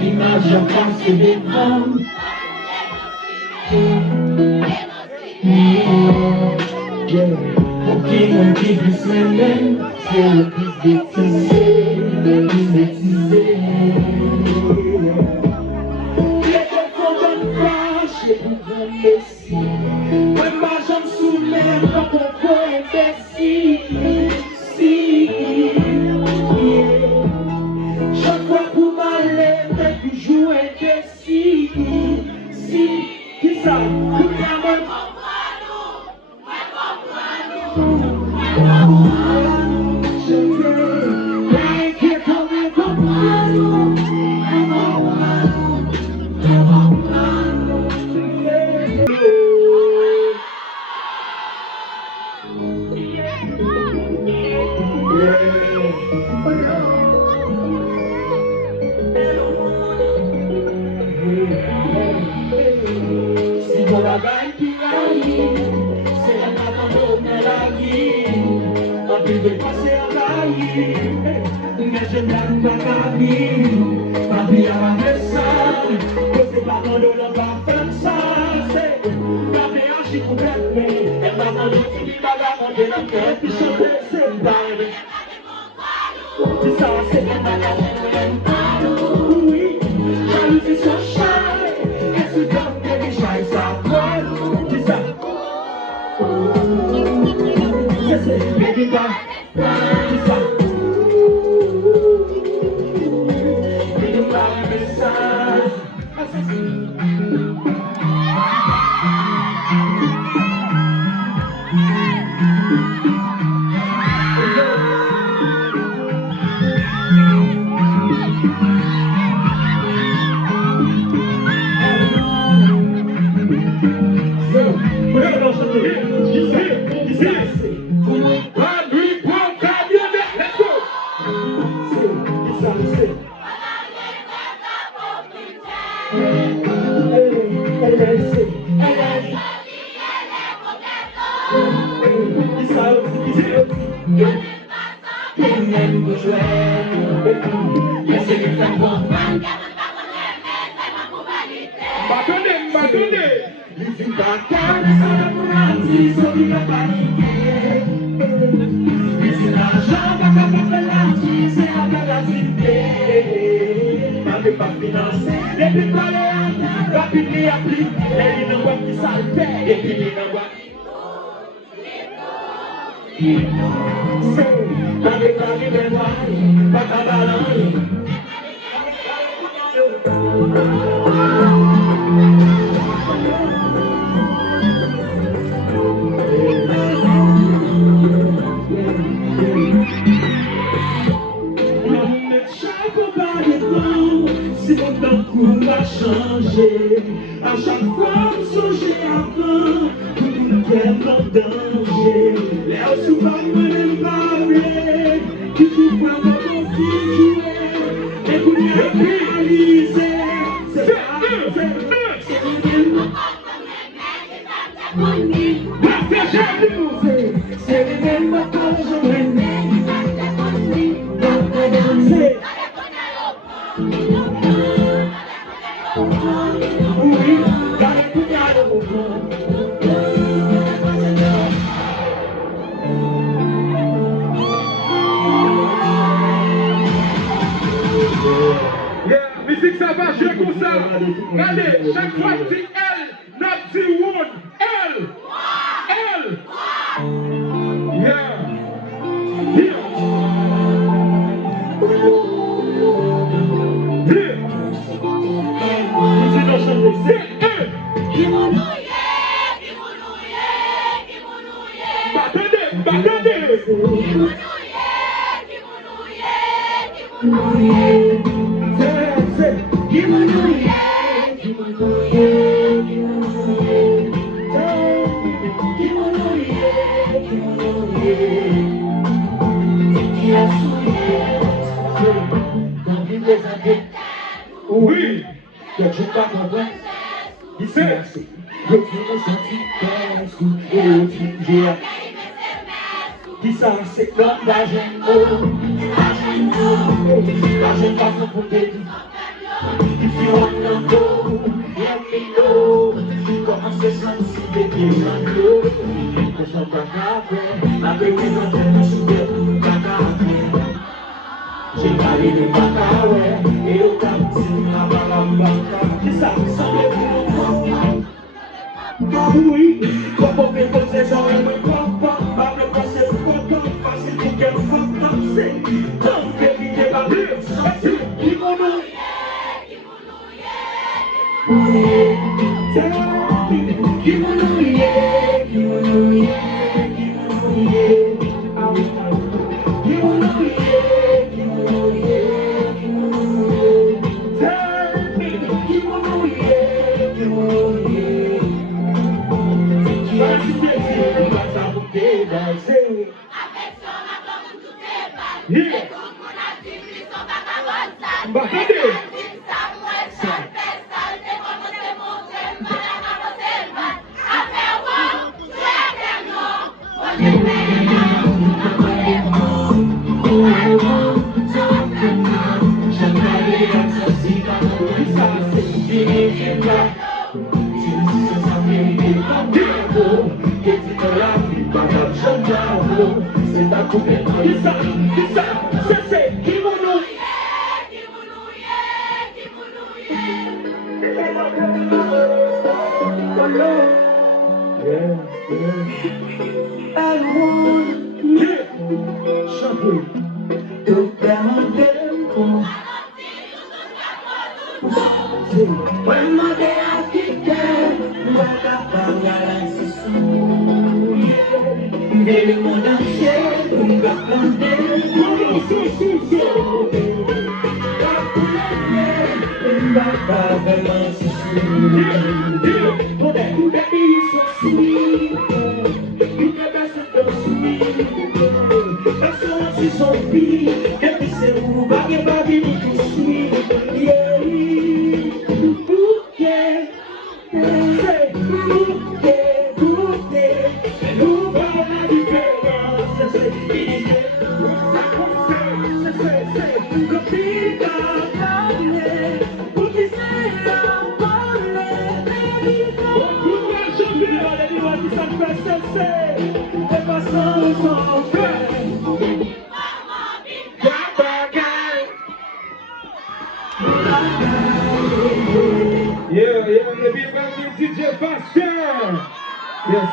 L'image a passé des femmes. Ok, mon petit businessman, c'est le plus bêtisé, le plus bêtisé. Les enfants d'un flash, les bourrons messi. Moi, ma jambe sous mer, quand on voit imbécile. Si, chaque fois pour m'aller, t'es toujours indécis. Si, qui ça? Tout le monde. Si vous la baille qui arrive, c'est la maman de la vie. On peut passer à la vie, mais je n'aime pas ma vie. Ma vie a ma message, que c'est pas dans le long va faire ça. C'est la meilleure qui complète, elle m'a demandé si tu vas la manger dans le cœur, puis chanter, c'est une balle. C'est ça, c'est la maman. Oui, jalousie sur chaille, et sous comme des chailles, ça prend, c'est ça. C'est baby bye, c'est ça. Baby bye, message. Si mon temps va changer, à chaque fois vous songez avant, tout le cœur en danger. L'air souvent me l'aime parler, qui joue pas dans mon fils, et vous ne réalisez, c'est pas c'est les mêmes quand je m'aime. Musique ça va jouer comme ça. Regardez, chaque fois que tu dis elle, not the one. Elle. Elle. Yeah. Here. Here. C'est elle. Attendez. Give me Que eu te pago bem. Isso é. Eu fico sentindo eu te dia. Que são secando a gente passa por dentro. E se eu andou, eu me como a sessão se beberando. Eu sou pra café, a bebida até subir pra café. Chegarei no Bacaué, eu tava sendo na balada. Que sabe, só oui, como ver você só é meu corpo. Abre pra ser foto, fácil de que eu faço. Sei, tão feliz de bater. Que mundo você tá comendo isso, você sei que mundo shampoo do tempo vai mandar aqui vai dar galáxia ele manda cheiro um Yeah, yeah, the big DJ Faster. Yes.